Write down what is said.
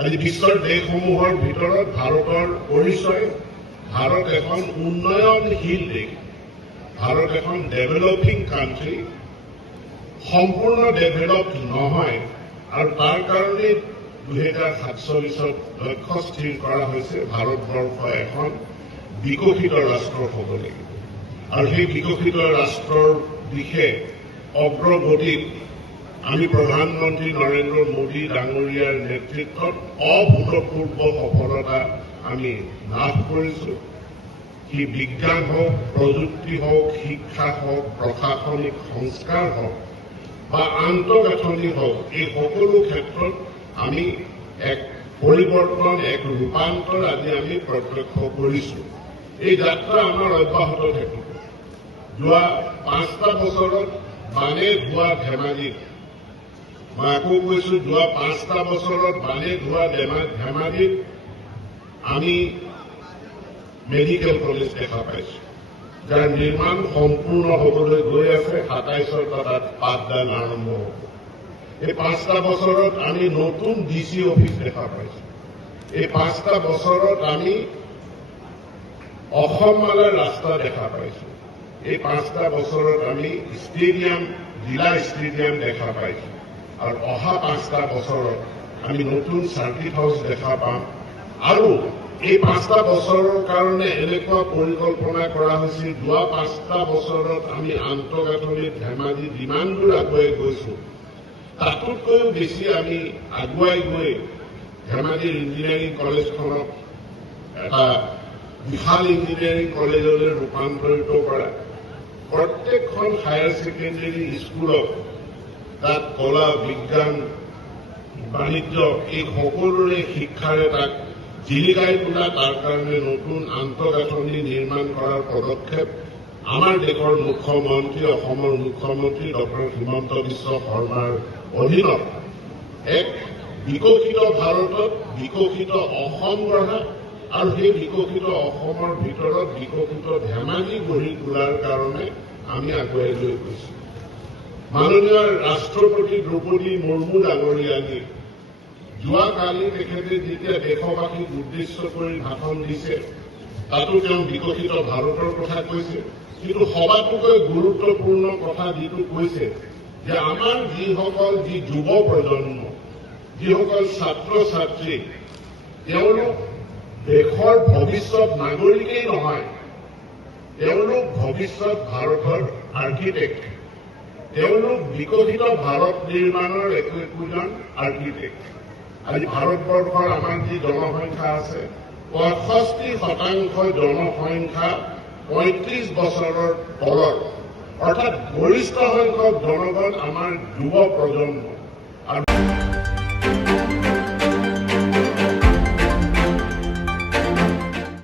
আজি বিশ্বৰ দেশসমূহৰ ভিতৰত ভাৰতৰ পৰিচয় ভাৰত এখন উন্নয়নশীল দেশ, ভাৰত এখন ডেভেলপিং কাণ্ট্ৰি, সম্পূৰ্ণ ডেভেলপ নহয় আৰু তাৰ কাৰণে 2047 লক্ষ্য স্থিৰ কৰা হৈছে ভাৰতবৰ্ষ এখন বিকশিত ৰাষ্ট্ৰ হ'ব লাগিব আৰু সেই বিকশিত ৰাষ্ট্ৰৰ দিশে অগ্ৰগতিত আমি প্ৰধানমন্ত্ৰী নৰেন্দ্ৰ মোদী ডাঙৰীয়াৰ নেতৃত্বত অভূতপূৰ্ব সফলতা আমি লাভ কৰিছোঁ। সি বিজ্ঞান হওক, প্ৰযুক্তি হওক, শিক্ষা হওক, প্ৰশাসনিক সংস্কাৰ হওক বা আন্তঃগাঁথনি হওক, এই সকলো ক্ষেত্ৰত আমি এক পৰিৱৰ্তন, এক ৰূপান্তৰ আজি আমি প্ৰত্যক্ষ কৰিছোঁ। এই যাত্ৰা আমাৰ অব্যাহত থাকিব। যোৱা 5টা বছৰত বানে ধোৱা ধেমাজিত, মই আকৌ কৈছোঁ, যোৱা 5টা বছৰত বানে ধোৱা ধেমাজিত আমি মেডিকেল কলেজ দেখা পাইছোঁ, যাৰ নিৰ্মাণ সম্পূৰ্ণ হ'বলৈ গৈ আছে। 27ৰ পৰা তাত পাঠদান আৰম্ভ হ'ব। এই 5টা বছৰত আমি নতুন DC অফিচ দেখা পাইছোঁ। এই 5টা বছৰত আমি অসমমালাৰ ৰাস্তা দেখা পাইছোঁ। এই 5টা বছৰত আমি ষ্টেডিয়াম, জিলা ষ্টেডিয়াম দেখা পাইছোঁ আৰু অহা 5টা বছৰত আমি নতুন চাৰ্কিট হাউচ দেখা পাম। আৰু এই 5টা বছৰৰ কাৰণে এনেকুৱা পৰিকল্পনা কৰা হৈছিল, যোৱা 5টা বছৰত আমি আন্তঃগাঁথনিত ধেমাজি যিমান দূৰ আগুৱাই গৈছোঁ, তাতোতকৈও বেছি আমি আগুৱাই গৈ ধেমাজিৰ ইঞ্জিনিয়াৰিং কলেজখনক এটা বিশাল ইঞ্জিনিয়াৰিং কলেজলৈ ৰূপান্তৰিত কৰা, প্ৰত্যেকখন হায়াৰ ছেকেণ্ডেৰী স্কুলত তাত কলা, বিজ্ঞান, বাণিজ্য এই সকলোৰে শিক্ষাৰে তাক জিলিকাই তোলা, তাৰ কাৰণে নতুন আন্তঃগাঁথনি নিৰ্মাণ কৰাৰ পদক্ষেপ আমাৰ দেশৰ মুখ্যমন্ত্ৰী, অসমৰ মুখ্যমন্ত্ৰী ডক্টৰ হিমন্ত বিশ্ব শৰ্মাৰ অধীনত এক বিকশিত ভাৰতত বিকশিত অসম গঢ়া আৰু সেই বিকশিত অসমৰ ভিতৰত বিকশিত ধেমাজি গঢ়ি তোলাৰ কাৰণে আমি আগুৱাই লৈ গৈছোঁ। মাননীয় ৰাষ্ট্ৰপতি দ্ৰৌপদী মুৰ্মু ডাঙৰীয়ানী যোৱাকালি তেখেতে যেতিয়া দেশবাসীক উদ্দেশ্য কৰি ভাষণ দিছে, তাতো তেওঁ বিকশিত ভাৰতৰ কথা কৈছে, কিন্তু সবাতোকৈ গুৰুত্বপূৰ্ণ কথা যিটো কৈছে যে আমাৰ যিসকল যুৱ প্ৰজন্ম, যিসকল ছাত্ৰ ছাত্ৰী, তেওঁলোক দেশৰ ভৱিষ্যত নাগৰিকেই নহয়, তেওঁলোক ভৱিষ্যত ভাৰতৰ আৰ্কিটেক্ট, তেওঁলোক বিকশিত ভাৰত নিৰ্মাণৰ একোজন আৰ্কিটেক্ট। আজি ভাৰতবৰ্ষৰ আমাৰ যি জনসংখ্যা আছে, 65% জনসংখ্যা 35 বছৰৰ তলৰ, অৰ্থাৎ গৰিষ্ঠ সংখ্যক জনগণ আমাৰ যুৱ প্ৰজন্ম। আৰু